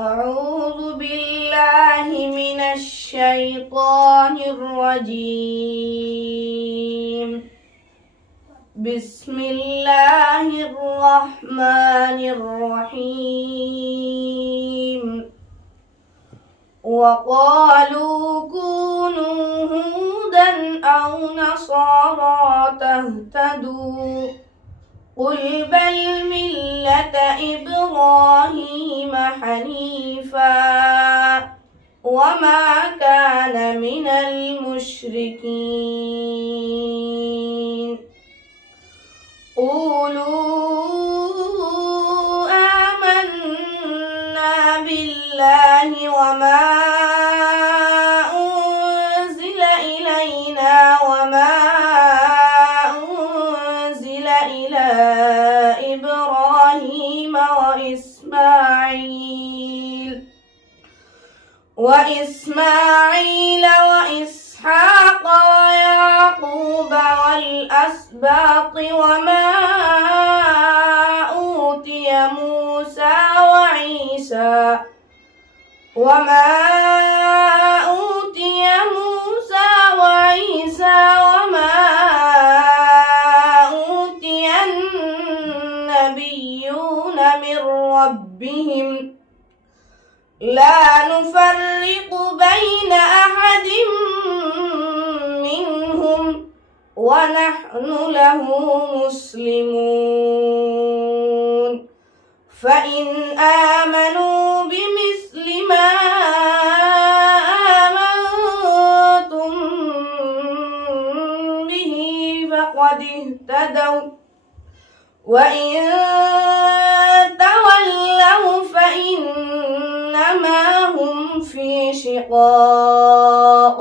أعوذ بالله من الشيطان الرجيم. بسم الله الرحمن الرحيم. وقالوا كونوا هودا أو نصارى تهتدوا قل بل ملة إبراهيم حنيفا وما كان من المشركين. قولوا آمنا بالله وما أنزل إلينا وما أنزل إلى إبراهيم وإسماعيل وإسحاق ويعقوب والأسباط وما أوتي موسى وعيسى وما أوتي النبيون من ربهم لا نفرق بين أحد منهم ونحن له مسلمون. فإن آمنوا بمثل ما آمنتم به فقد اهتدوا وإن تولوا فإنما هم في شقاق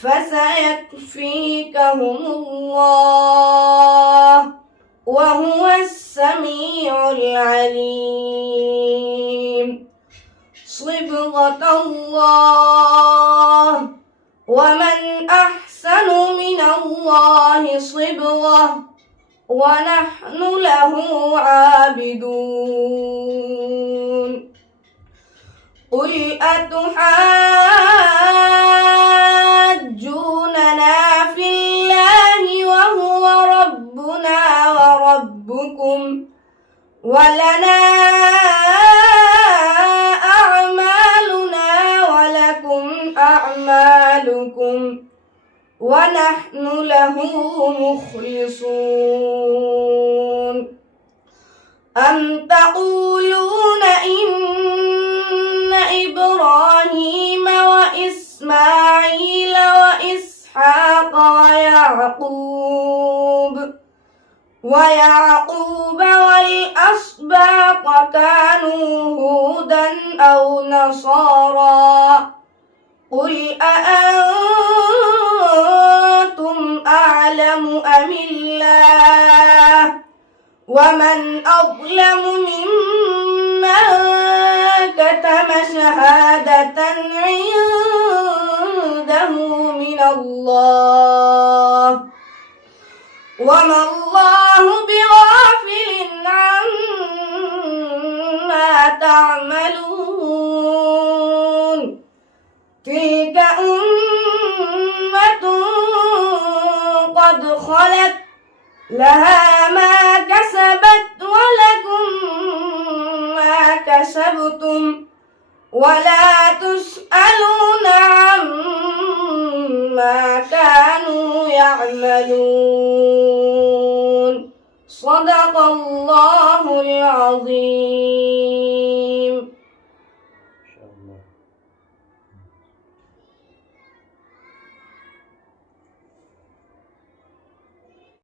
فسيكفيكهم الله وهو السميع العليم. صبغة الله ومن أحسن من الله صبغة ونحن له عابدون. قل أتحاجوننا في الله وهو ربنا وربكم ولنا أعمالنا ولكم أعمالكم ونحن له مخلصون. أم تقولون إن إبراهيم وإسماعيل وإسحاق ويعقوب والأسباط كانوا هودا أو نصارى قل أأنتم أعلم أم الله ومن أظلم ممن كتم شهادة عنده من الله وما الله بغافل عما تعملون. تلك أمة قد خلت لها ما كسبت ولكم ما كسبتم ولا تسألون عما كانوا يعملون. صدق الله العظيم.